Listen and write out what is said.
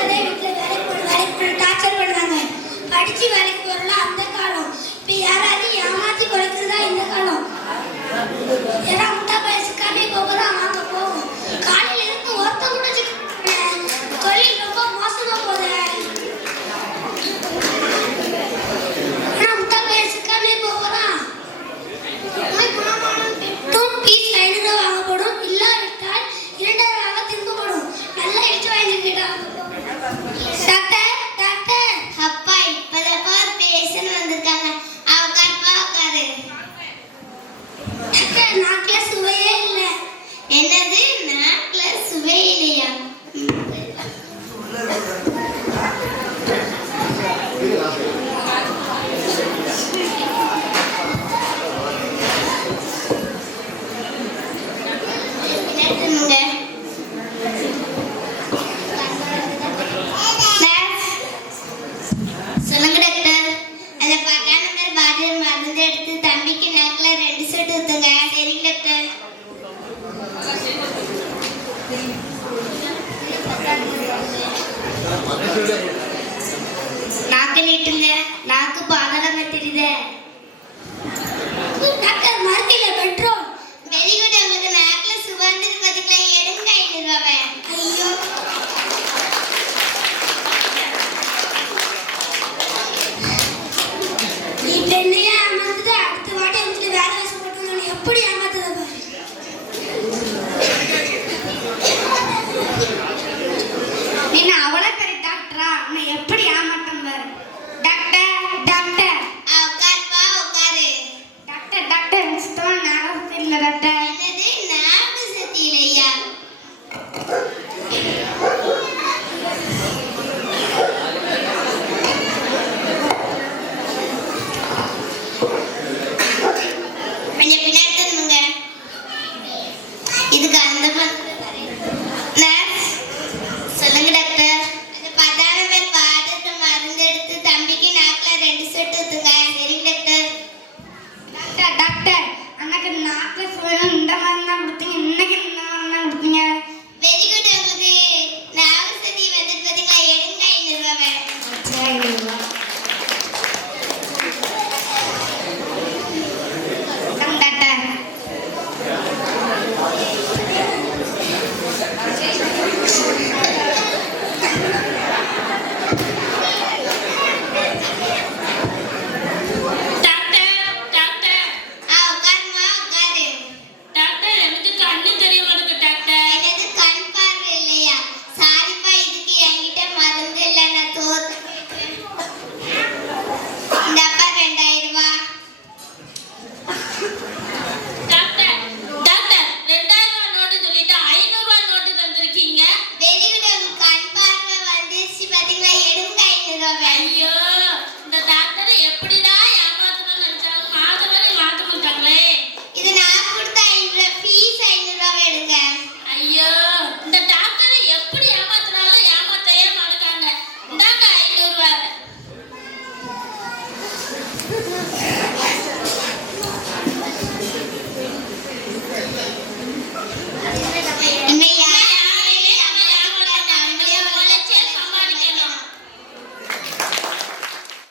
பசங்களே வீட்டில் வேலைக்கு போய் டார்ச்சர் பண்ணுவாங்க. படித்து வேலைக்கு போகிறலாம் அந்த காலம். இப்போ யாராவது ஏமாற்றி கொடுக்குறதா இந்த காலம். ஏன்னா முட்டா வயசுக்காமே போகிறோம் வாங்க போகும். காலையில் இருந்து ஒருத்தம் கூட தொழில் ரொம்ப மோசமாக போகுது. ஆனால் முட்டா வயசுக்காமே போகிறோம். பீஸ் 500 வாங்கப்படும். இல்லாவிட்டால் 2000 திரும்பப்படும். நல்லா எடுத்து வாங்கிக்கிட்டான். டாக்டர் டாக்டர் அப்பா இப்பதப்பா பேஷண்ட் வந்திருக்காங்க. அவக்காரப்பா உட்காரு. டாக்டர் நாக்குல சுவையே இல்லை. என்னது நாக்குல சுவை இல்லையா? சொல்லுங்க டாக்டர். அதை பார்க்காம பாட்டில் மருந்து எடுத்து தம்பிக்கு நாக்குல 2 சொட்டு ஊத்துங்க. சரிங்க டாக்டர். நாக்கு நீட்டுங்க. நாக்கு பாதாளமா தெரியுதே. டாக்டர்